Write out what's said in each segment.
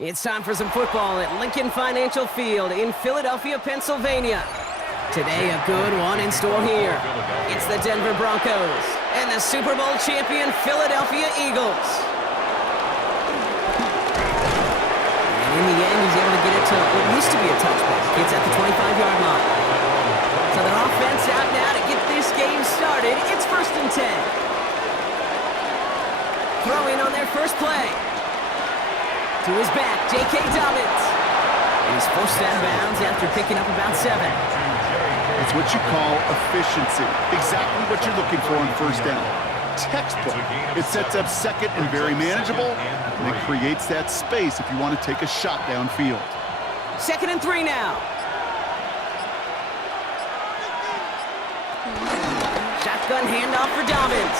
It's time for some football at Lincoln Financial Field in Philadelphia, Pennsylvania. Today, a good one in store here. It's the Denver Broncos and the Super Bowl champion Philadelphia Eagles. And in the end, he's able to get it to what used to be a touchback. Gets at the 25-yard line. So the offense out now to get this game started. It's 1st and 10. Throwing on their first play. To his back, J.K. Dobbins. And he's forced out of bounds after picking up about 7. It's what you call efficiency. Exactly what you're looking for on first down. Textbook. It sets up second and very manageable, and it creates that space if you want to take a shot downfield. 2nd and 3 now. Shotgun handoff for Dobbins.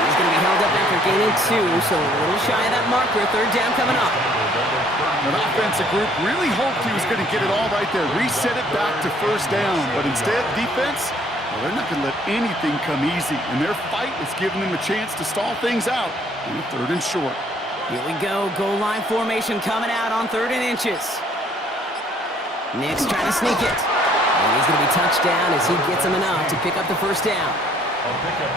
He's going to be held up after gaining 2, so a little shy of that marker. 3rd down coming up. An offensive group really hoped he was going to get it all right there, reset it back to first down, but instead, defense, well, they're not going to let anything come easy, and their fight is giving them a chance to stall things out on 3rd and short. Here we go, goal line formation coming out on 3rd and inches. Nick's trying to sneak it, and he's going to be touched down as he gets him enough to pick up the first down.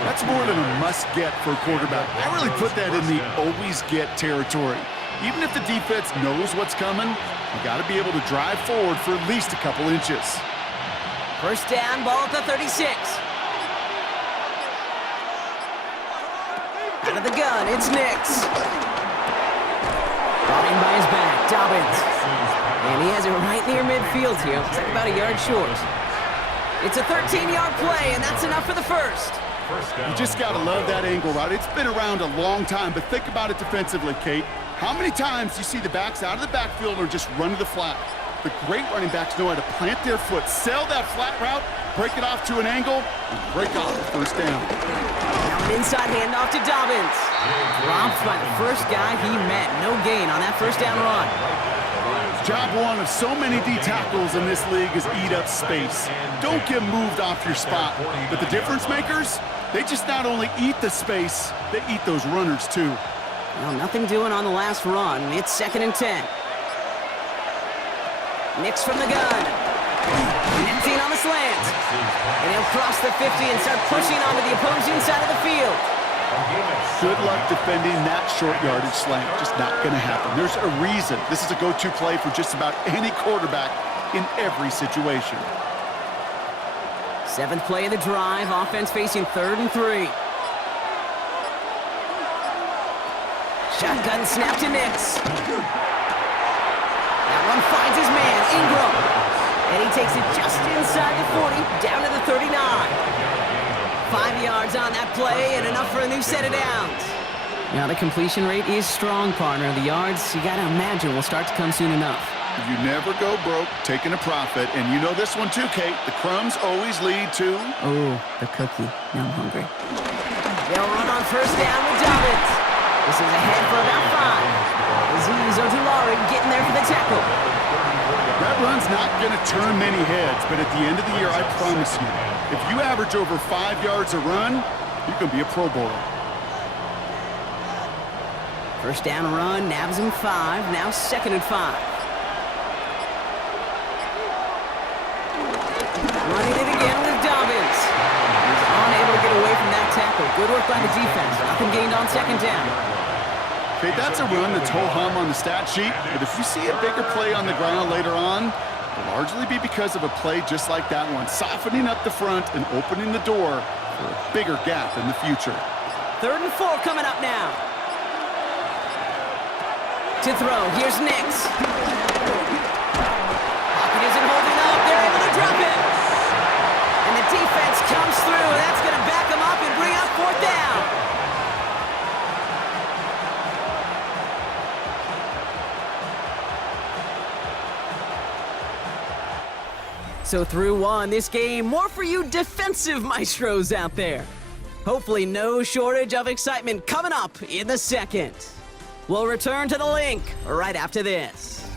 That's more than a must-get for a quarterback. I really put that in the always-get territory. Even if the defense knows what's coming, you got to be able to drive forward for at least a couple inches. First down, ball at the 36. Out of the gun, it's Nix. Brought in by his back, Dobbins. And he has it right near midfield here. Looks like about a yard short. It's a 13-yard play, and that's enough for the first. You just got to love that angle route. It's been around a long time, but think about it defensively, Kate. How many times do you see the backs out of the backfield or just run to the flat? The great running backs know how to plant their foot, sell that flat route, break it off to an angle, and break off the first down. Now an inside handoff to Dobbins. Dropped by the first guy he met. No gain on that first down run. Job one of so many D tackles in this league is eat up space. Don't get moved off your spot. But the difference makers, they just not only eat the space, they eat those runners too. Well, nothing doing on the last run. It's 2nd and 10. Nix from the gun. Connecting on the slant. And he'll cross the 50 and start pushing onto the opposing side of the field. Good luck defending that short yardage slant. Just not going to happen. There's a reason this is a go-to play for just about any quarterback in every situation. 7th play of the drive. Offense facing 3rd and 3. Shotgun snap to Nix. That one finds his man, Ingram. And he takes it just inside the 40, down to the 39. 5 yards on that play and enough for a new set of downs. Now the completion rate is strong, partner. The yards, you got to imagine, will start to come soon enough. You never go broke taking a profit, and you know this one too, Kate. The crumbs always lead to... Oh, the cookie. Now I'm hungry. They'll run on first down with Dobbins. This is ahead for about 5. Azeez Ojulari getting there for the tackle. That run's not going to turn many heads, but at the end of the year, I promise you, if you average over 5 yards a run, you can be a Pro Bowler. First down run, nabs him 5, now 2nd and 5. Running it again with Dobbins. He's unable to get away from that tackle. Good work by the defense. Nothing gained on 2nd down. Okay, that's a run that's ho-hum on the stat sheet, but if you see a bigger play on the ground later on, it'll largely be because of a play just like that one, softening up the front and opening the door for a bigger gap in the future. 3rd and 4 coming up now. To throw, here's Nix. Pocket isn't holding up, they're able to drop it. And the defense comes through, that's going to back them up and bring up 4th down. So through one, this game, more for you defensive maestros out there. Hopefully no shortage of excitement coming up in the 2nd. We'll return to the link right after this.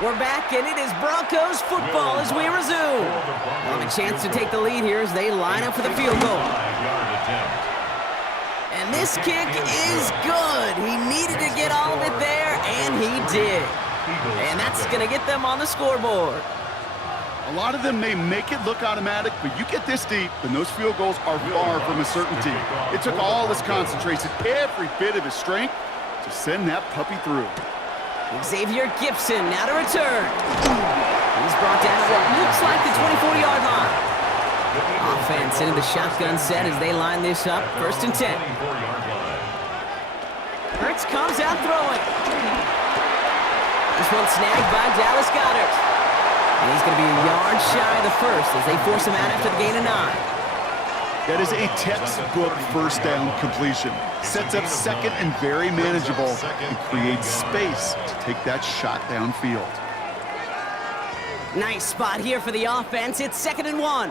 We're back, and it is Broncos football as we resume. We'll have a chance to take the lead here as they line up for the field goal. And this kick is good. He needed to get all of it there, and he did. And that's going to get them on the scoreboard. A lot of them may make it look automatic, but you get this deep, and those field goals are far from a certainty. It took all his concentration, every bit of his strength, to send that puppy through. Xavier Gibson now to return. He's brought down at what looks like the 24-yard line. Offense into the shotgun set as they line this up. 1st and 10. Hurts comes out throwing. This one snagged by Dallas Goedert. And he's going to be a yard shy of the first as they force him out after the gain of 9. That is a textbook first down completion. Sets up second and very manageable and creates space to take that shot downfield. Nice spot here for the offense. It's 2nd and 1.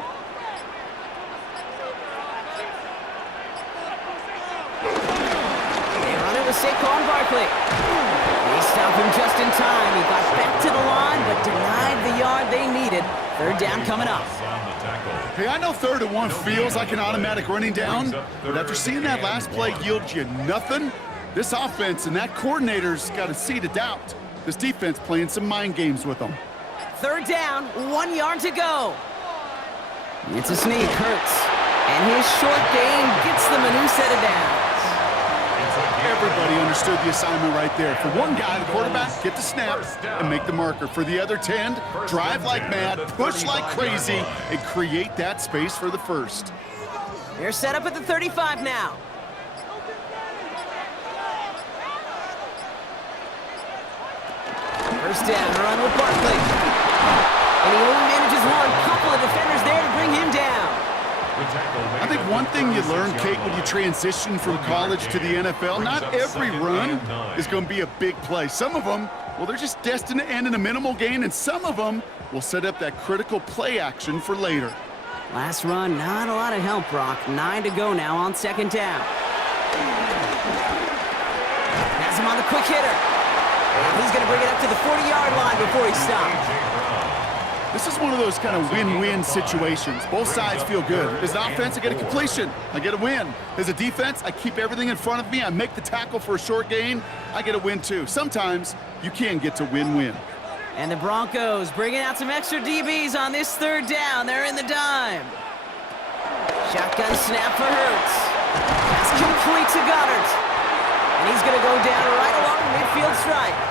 They run it with Saquon Barkley. They stop him just in time. He got back to the line, but denied the yard they needed. 3rd down coming up. Hey, I know 3rd and 1 feels like an automatic running down, but after seeing that last play yield you nothing, this offense and that coordinator's got a seed of doubt. This defense playing some mind games with them. 3rd down, 1 yard to go. It's a sneak, Hurts. And his short game gets them a new set of downs. Everybody understood the assignment right there. For one guy, the quarterback, get the snap and make the marker. For the other 10, drive like mad, push like crazy, and create that space for the first. They're set up at the 35 now. First down, run with Barkley. And he only manages one. Couple of defenders there to bring him down. I think one thing you learn, Kate, when you transition from college to the NFL, not every run is going to be a big play. Some of them, well, they're just destined to end in a minimal gain, and some of them will set up that critical play action for later. Last run, not a lot of help, Brock. 9 to go now on 2nd down. Has him on the quick hitter. And he's going to bring it up to the 40-yard line before he stops. This is one of those kind of win-win situations. Both sides feel good. As an offense, I get a completion. I get a win. As a defense, I keep everything in front of me. I make the tackle for a short gain. I get a win, too. Sometimes you can get to win-win. And the Broncos bringing out some extra DBs on this 3rd down. They're in the dime. Shotgun snap for Hurts. Pass complete to Goedert. And he's going to go down right along the midfield stripe.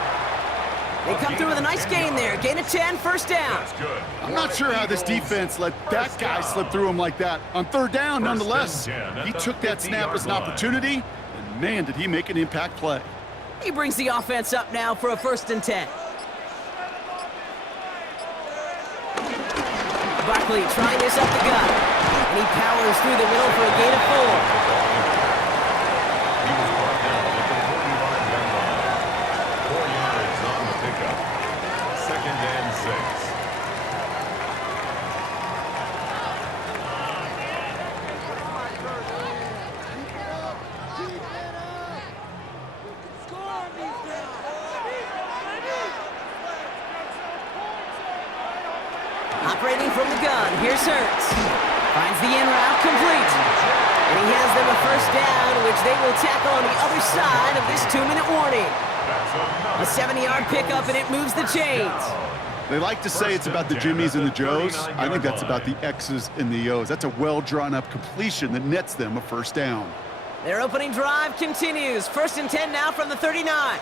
They come through with a nice gain there. Gain of 10, 1st down. I'm not sure how this defense let that guy slip through him like that. On 3rd down, nonetheless, he took that snap as an opportunity, and man, did he make an impact play. He brings the offense up now for a 1st and 10. Barkley trying this up the gut. And he powers through the middle for a gain of 4. Operating from the gun, here's Hurts. Finds the in route complete. And he has them a 1st down, which they will tackle on the other side of this 2-minute warning. A 70-yard pickup, and it moves the chains. They like to say it's about the Jimmies and the Joes. I think that's about the X's and the O's. That's a well-drawn-up completion that nets them a 1st down. Their opening drive continues. 1st and 10 now from the 39.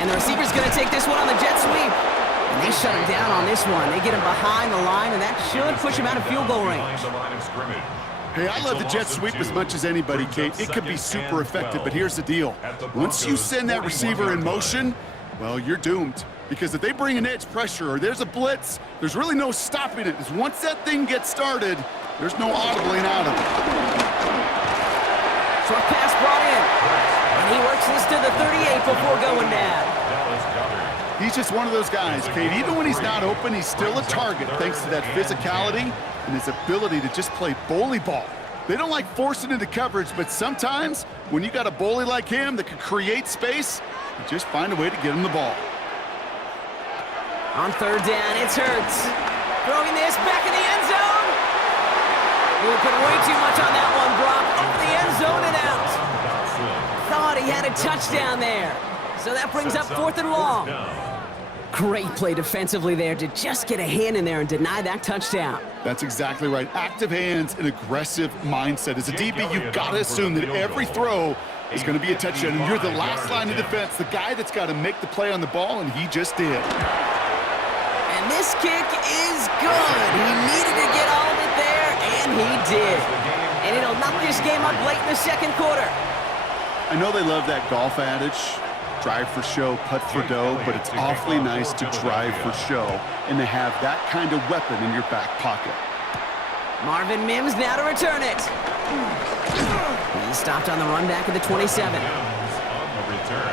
And the receiver's going to take this one on the jet sweep. And they shut him down on this one. They get him behind the line, and that should push him out of field goal range. Hey, I love the jet sweep as much as anybody, Kate. It could be super effective, but here's the deal. Once you send that receiver in motion, well, you're doomed. Because if they bring an edge pressure or there's a blitz, there's really no stopping it. Once that thing gets started, there's no audibling out of it. Short pass brought in. And he works this to the 38 before going down. He's just one of those guys, Kate. Even when he's not open, he's still a target thanks to that physicality and his ability to just play bully ball. They don't like forcing into coverage, but sometimes when you got a bully like him that can create space, you just find a way to get him the ball. On 3rd down, it's Hurts. Throwing this back in the end zone. He will put way too much on that one, Brock. Over the end zoning out. Thought he had a touchdown there. So that brings up 4th and long. Great play defensively there to just get a hand in there and deny that touchdown. That's exactly right. Active hands and aggressive mindset. As a DB, you've got to assume that every throw is going to be a touchdown. And you're the last line of defense, the guy that's got to make the play on the ball, and he just did. And this kick is good. He needed to get all of it there, and he did. And it'll knock this game up late in the second quarter. I know they love that golf adage, drive for show, putt for dough, but it's awfully nice to drive for show and to have that kind of weapon in your back pocket. Marvin Mims now to return it. He stopped on the run back at the 27.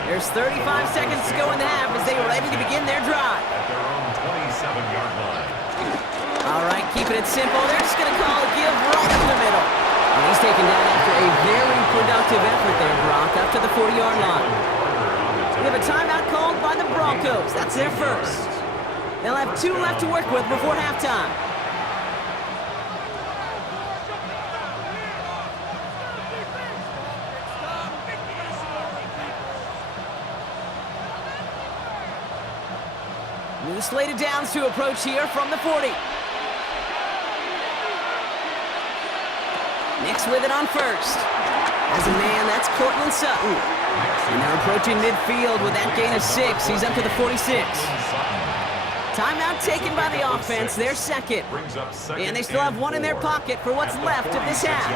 There's 35 seconds to go in the half as they are ready to begin their drive. At their own 27-yard line. All right, keeping it simple. They're just going to call a give right up the middle. And he's taken down after a very productive effort there, Brock, up to the 40-yard line. We have a timeout called by the Broncos. That's their first. They'll have 2 left to work with before halftime. New slated downs to approach here from the 40. Nix with it on first. As a man, that's Cortland Sutton. And they're approaching midfield with that gain of 6. He's up to the 46. Timeout taken by the offense, their second. And they still have 1 in their pocket for what's left of this half.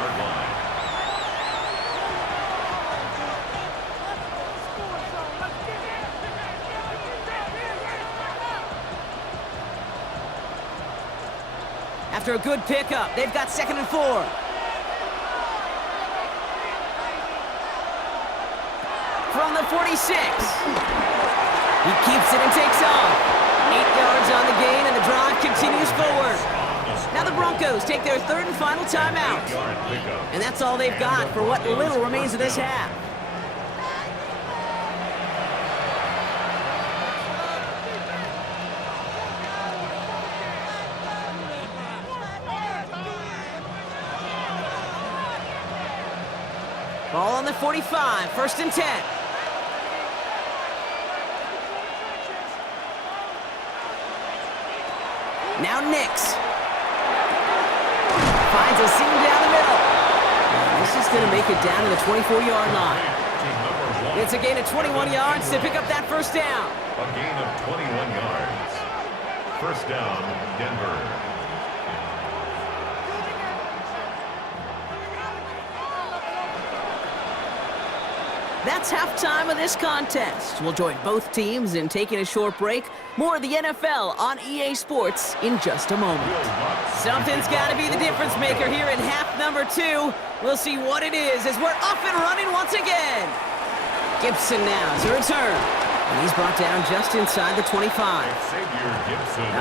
After a good pickup, they've got 2nd and 4. From the 46. He keeps it and takes off. 8 yards on the gain, and the drive continues forward. Now the Broncos take their 3rd and final timeout. And that's all they've got for what little remains of this half. Ball on the 45, 1st and 10. Now Nix. Finds a seam down the middle. And this is going to make it down to the 24-yard line. It's a gain of 21 yards to pick up that 1st down. A gain of 21 yards. 1st down, Denver. That's halftime of this contest. We'll join both teams in taking a short break. More of the NFL on EA Sports in just a moment. Something's got to be the difference maker here in half number 2. We'll see what it is as we're off and running once again. Gibson now to return. And he's brought down just inside the 25.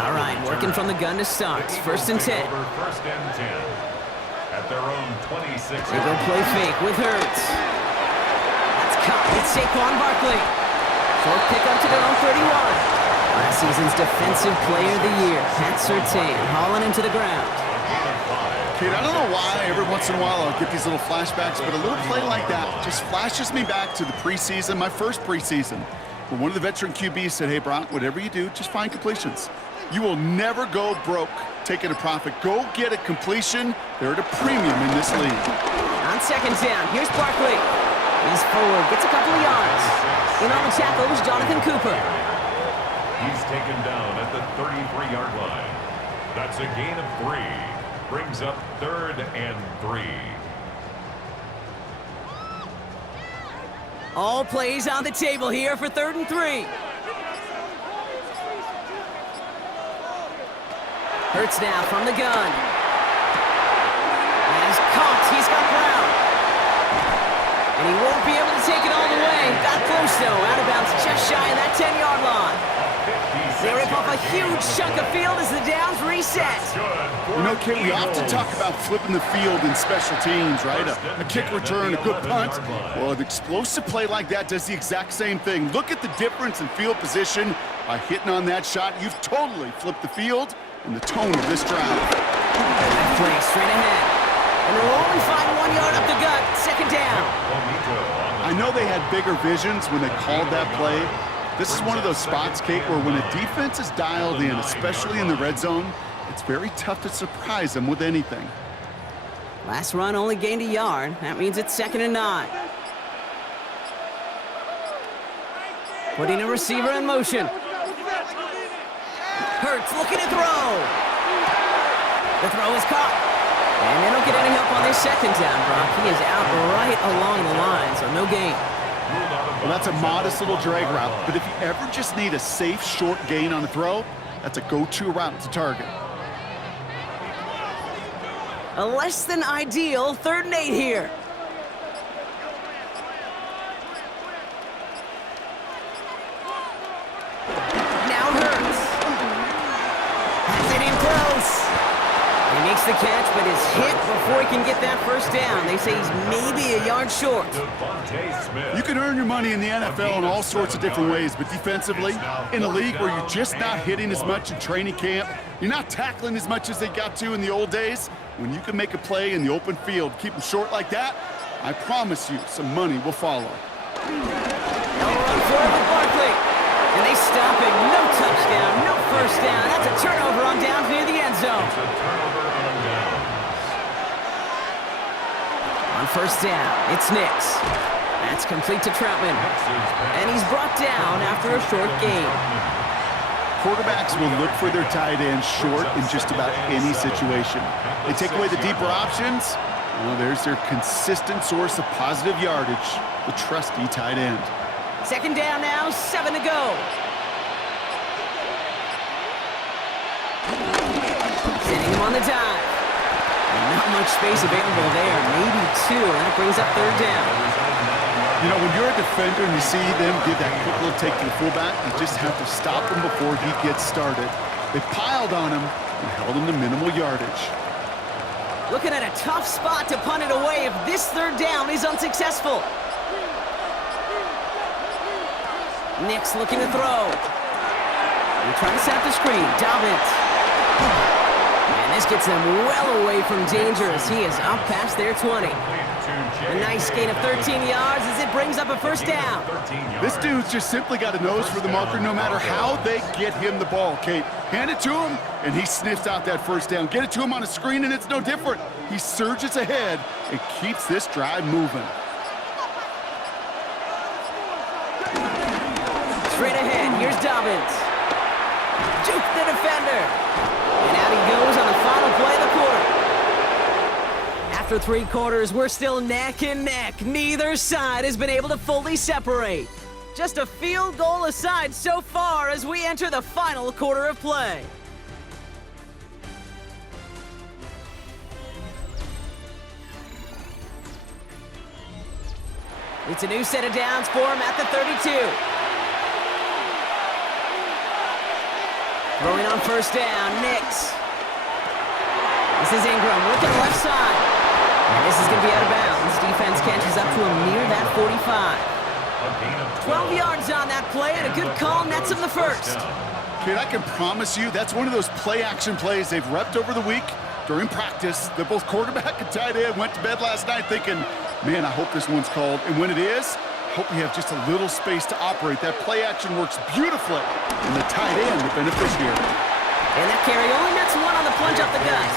All right, working from the gun to start. 1st and 10. 1st and 10. At their own 26. They go play fake with Hurts. It's Saquon Barkley. Short pickup to their own 31. Last season's Defensive Player of the Year, Pat Surtain, hauling him to the ground. Kate, I don't know why every once in a while I'll get these little flashbacks, but a little play like that just flashes me back to the preseason, my first preseason, where one of the veteran QBs said, hey, Brock, whatever you do, just find completions. You will never go broke taking a profit. Go get a completion. They're at a premium in this league. On 2nd down, here's Barkley. He's forward, gets a couple of yards. In on the tackle is Jonathan Cooper. He's taken down at the 33-yard line. That's a gain of 3. Brings up 3rd and 3. All plays on the table here for 3rd and 3. Hurts now from the gun. And he's caught. He's got Brown. And he won't be able to take it all the way. Got close, though. Out of bounds just shy of that 10-yard line. They rip off a huge chunk of field as the downs reset. You know, Kate, we often talk about flipping the field in special teams, right? A kick return, a good punt. Well, an explosive play like that does the exact same thing. Look at the difference in field position. By hitting on that shot, you've totally flipped the field and the tone of this drive. Play straight ahead. And they'll only find 1 yard up the gut. Second down. I know they had bigger visions when they called that play. This is one of those spots, Kate, where when a defense is dialed in, especially in the red zone, it's very tough to surprise them with anything. Last run only gained a yard. That means it's 2nd and 9. Putting a receiver in motion. Hurts looking to throw. The throw is caught. And they don't get any help on this 2nd down, Brock. He is out right along the line, so no gain. Well, that's a modest little drag route, but if you ever just need a safe, short gain on a throw, that's a go-to route to target. A less than ideal 3rd and 8 here. Now Hurts. Has it in close. He makes the catch, but is hit before he can get that 1st down. They say he's maybe a yard short. You can earn your money in the NFL in all sorts of different ways, but defensively, in a league where you're just not hitting as much in training camp, you're not tackling as much as they got to in the old days, when you can make a play in the open field, keep them short like that, I promise you some money will follow. They'll run for it with Barkley. And they stop it. No touchdown, no 1st down. That's a turnover on downs near the end zone. On 1st down, it's Nix. That's complete to Troutman. And he's brought down after a short gain. Quarterbacks will look for their tight end short in just about any situation. They take away the deeper options. Well, there's their consistent source of positive yardage, the trusty tight end. 2nd down now, 7 to go. Sending him on the dive. And not much space available there, maybe 2, and that brings up 3rd down. You know, when you're a defender and you see them give that quick little take to the fullback, you just have to stop him before he gets started. They piled on him and held him to minimal yardage. Looking at a tough spot to punt it away if this 3rd down is unsuccessful. Nix looking to throw. They're trying to set up the screen. Dobbins. And this gets them well away from danger as he is up past their 20. A nice gain of 13 yards as it brings up a 1st down. This dude's just simply got a nose for the marker no matter how they get him the ball, Kate. Hand it to him, and he sniffs out that 1st down. Get it to him on a screen, and it's no different. He surges ahead and keeps this drive moving. Straight ahead, here's Dobbins. Juke the defender. And out he goes on the final play of the quarter. After 3 quarters, we're still neck and neck. Neither side has been able to fully separate. Just a field goal aside so far as we enter the final quarter of play. It's a new set of downs for him at the 32. Throwing on 1st down, Nix. This is Ingram looking left side. And this is going to be out of bounds. Defense catches up to him near that 45. 12 yards on that play, and a good call nets him the 1st. Kid, I can promise you that's one of those play-action plays they've repped over the week during practice. That both quarterback and tight end went to bed last night thinking, man, I hope this one's called. And when it is, I hope we have just a little space to operate. That play-action works beautifully, and the tight end, the beneficiary. And that carry only nets 1 on the plunge up the gut.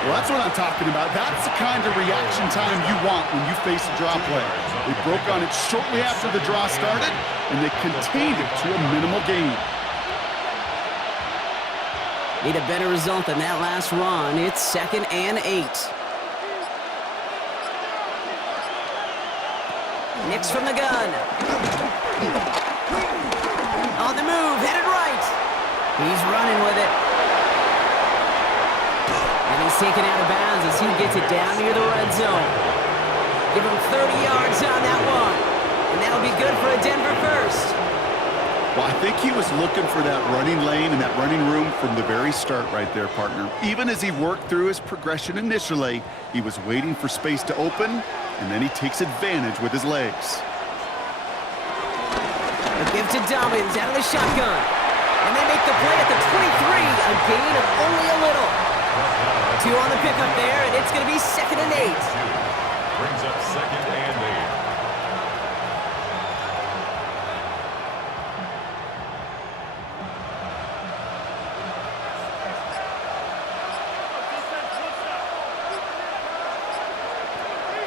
Well, that's what I'm talking about. That's the kind of reaction time you want when you face a draw play. They broke on it shortly after the draw started, and they contained it to a minimal gain. Need a better result than that last run. It's 2nd and 8. Nix from the gun. On the move, headed right. He's running with it. And he's taken out of bounds as he gets it down near the red zone. Give him 30 yards on that one. And that'll be good for a Denver 1st. Well, I think he was looking for that running lane and that running room from the very start right there, partner. Even as he worked through his progression initially, he was waiting for space to open, and then he takes advantage with his legs. A give to Dobbins out of the shotgun. And they make the play at the 23, a gain of only a little. Two on the pickup there, and it's going to be 2nd and 8. Brings up 2nd and 8.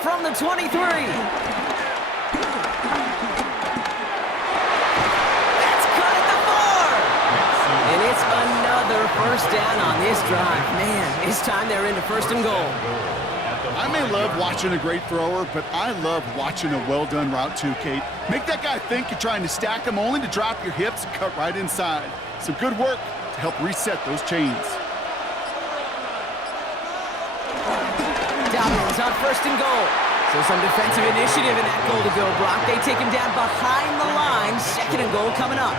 From the 23. That's caught at the 4. And it's another first down on this drive. Man, it's time they're into 1st and goal. I may love watching a great thrower, but I love watching a well-done route too, Kate. Make that guy think you're trying to stack him only to drop your hips and cut right inside. Some good work to help reset those chains. Dobbins on 1st and goal. So some defensive initiative in that goal to go, Brock. They take him down behind the line. 2nd and goal coming up.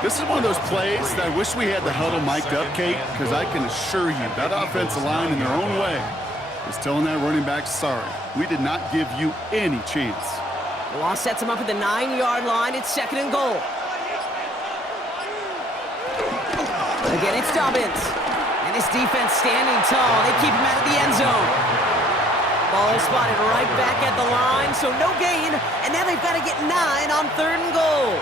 This is one of those plays that I wish we had the huddle mic'd up, Kate, because I can assure you that offensive line in their own way is telling that running back, sorry, we did not give you any chance. The loss sets him up at the 9-yard line. It's 2nd and goal. Again, it's Dobbins. And his defense standing tall. They keep him out of the end zone. Ball spotted right back at the line, so no gain. And now they've got to get 9 on 3rd and goal.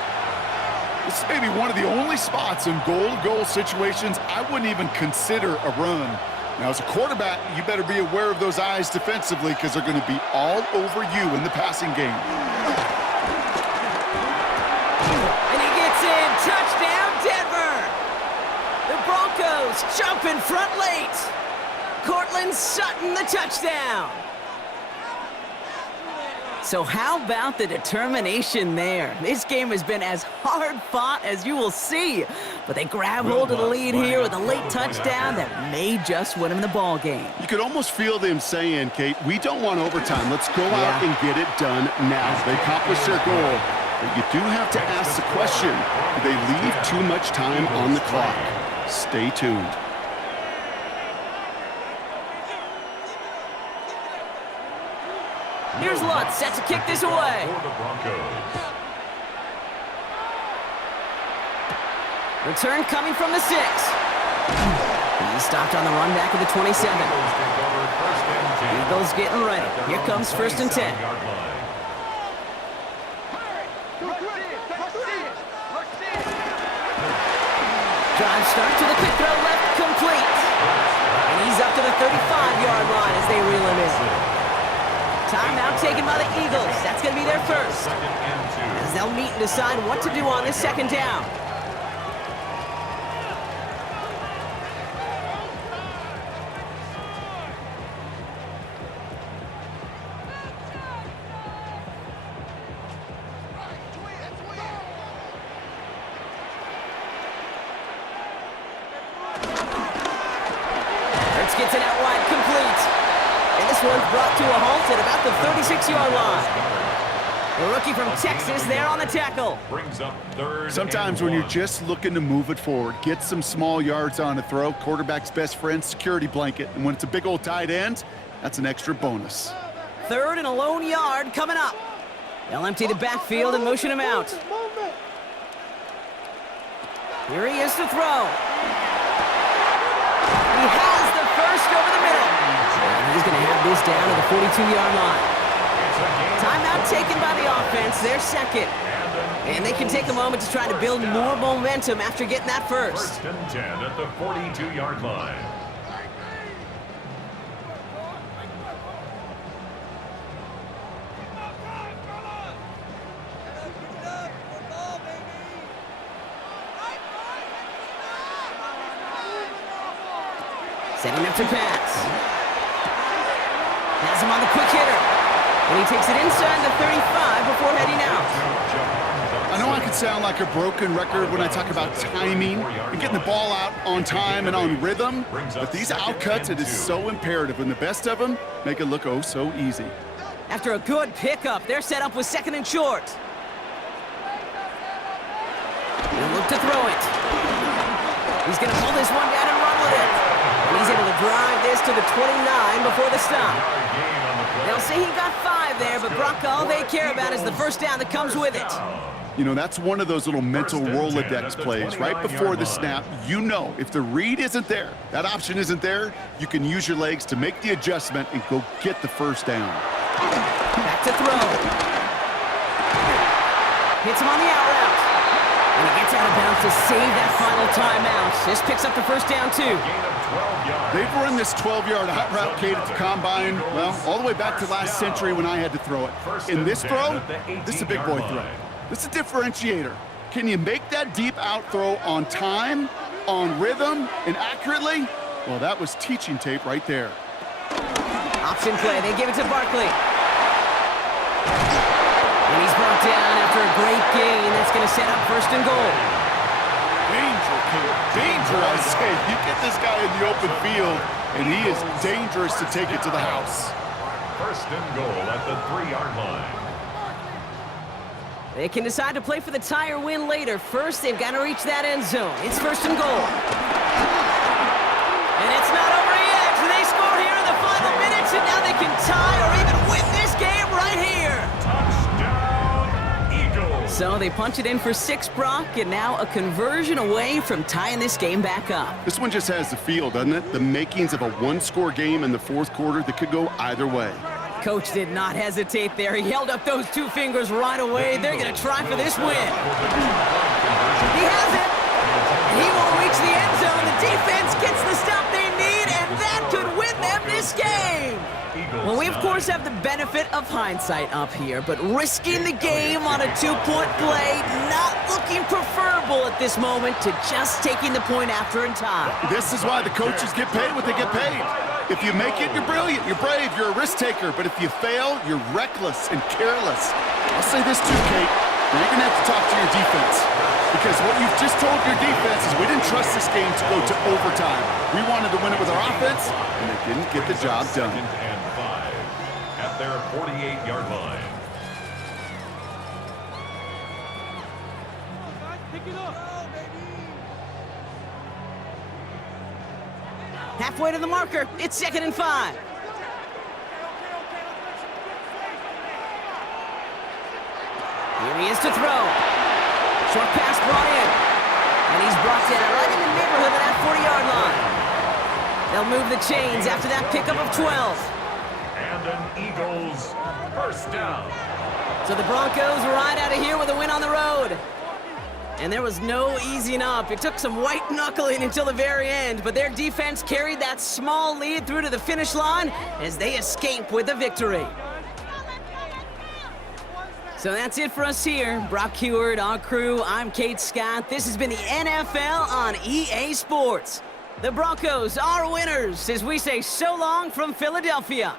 This is maybe one of the only spots in goal-to-goal situations I wouldn't even consider a run. Now, as a quarterback, you better be aware of those eyes defensively because they're going to be all over you in the passing game. And he gets in. Touchdown, Denver. The Broncos jump in front late. Cortland Sutton, the touchdown. So how about the determination there? This game has been as hard-fought as you will see. But they grab hold of the lead here with a late touchdown that may just win them the ball game. You could almost feel them saying, Kate, we don't want overtime. Let's go out and get it done now. They accomplished their goal. But you do have to ask the question, do they leave too much time on the clock? Stay tuned. Here's Lutz set to kick this away. For the Broncos. Return coming from the 6. He's stopped on the run back of the 27. Eagles getting ready. Here comes 1st and 10. Drive starts with a quick throw left, complete. And he's up to the 35-yard line as they reel him in. Timeout taken by the Eagles. That's going to be their first. As they'll meet and decide what to do on this 2nd down. Hurts gets it out wide, complete. And this one's brought to a halt at about the 36-yard line. The rookie from Texas there on the tackle. Brings up 3rd. Sometimes when you're just looking to move it forward, get some small yards on a throw, quarterback's best friend, security blanket. And when it's a big old tight end, that's an extra bonus. 3rd and a lone yard coming up. They'll empty the backfield and motion him out. Here he is to throw. He has the first over the middle. And he's going to have this down to the 42-yard line. Timeout taken by the offense, their 2nd. And they can take a moment to try to build more momentum after getting that first. 1st and 10 at the 42-yard line. Setting up to pass. Has him on the quick hitter. And he takes it inside the 35 before heading out. I know I could sound like a broken record when I talk about timing and getting the ball out on time and on rhythm, but these outcuts, it is so imperative, and the best of them make it look oh so easy. After a good pickup, they're set up with 2nd and short. He'll look to throw it. He's going to pull this one down and run with it. And he's able to drive this to the 29 before the stop. They'll say he got 5 there, but Brock, all they care about is the first down that comes with it. You know, that's one of those little mental Rolodex plays. Right before the snap, you know if the read isn't there, that option isn't there, you can use your legs to make the adjustment and go get the first down. Back to throw. Hits him on the out route. And he gets out of bounds to save that final timeout. This picks up the first down, too. They've run this 12-yard out route, Kate, at the combine, well, all the way back to last century when I had to throw it. In this throw, this is a big boy throw. This is a differentiator. Can you make that deep out throw on time, on rhythm, and accurately? Well, that was teaching tape right there. Option play. They give it to Barkley. And he's brought down after a great gain. That's going to set up first and goal. Danger, Kate. Danger, I say. You get this guy in the open field, and he is dangerous to take it to the house. First and goal at the 3-yard line. They can decide to play for the tie or win later. First, they've got to reach that end zone. It's first and goal. And it's not over yet. They score here in the final minutes, and now they can tie or even win this game right here. Touchdown, Eagles. So they punch it in for 6, Brock, and now a conversion away from tying this game back up. This one just has the feel, doesn't it? The makings of a one-score game in the fourth quarter that could go either way. Coach did not hesitate there. He held up those 2 fingers right away. They're going to try for this win. He has it. And he won't reach the end zone. The defense gets the stop they need, and that could win them this game. Well, we, of course, have the benefit of hindsight up here, but risking the game on a 2-point play, not looking preferable at this moment to just taking the point after in time. This is why the coaches get paid what they get paid. If you make it, you're brilliant, you're brave, you're a risk taker. But if you fail, you're reckless and careless. I'll say this too, Kate. Now you're going to have to talk to your defense. Because what you've just told your defense is we didn't trust this game to go to overtime. We wanted to win it with our offense, and they didn't get the job done. Second and 5 at their 48-yard line. Pick it up. Halfway to the marker. It's second and 5. Here he is to throw. Short pass brought in. And he's brought down right in the neighborhood of that 40-yard line. They'll move the chains after that pickup of 12. And an Eagles first down. So the Broncos ride out of here with a win on the road. And there was no easing up. It took some white knuckling until the very end, but their defense carried that small lead through to the finish line as they escape with the victory. So that's it for us here. Brock Heward, our crew, I'm Kate Scott. This has been the NFL on EA Sports. The Broncos are winners as we say so long from Philadelphia.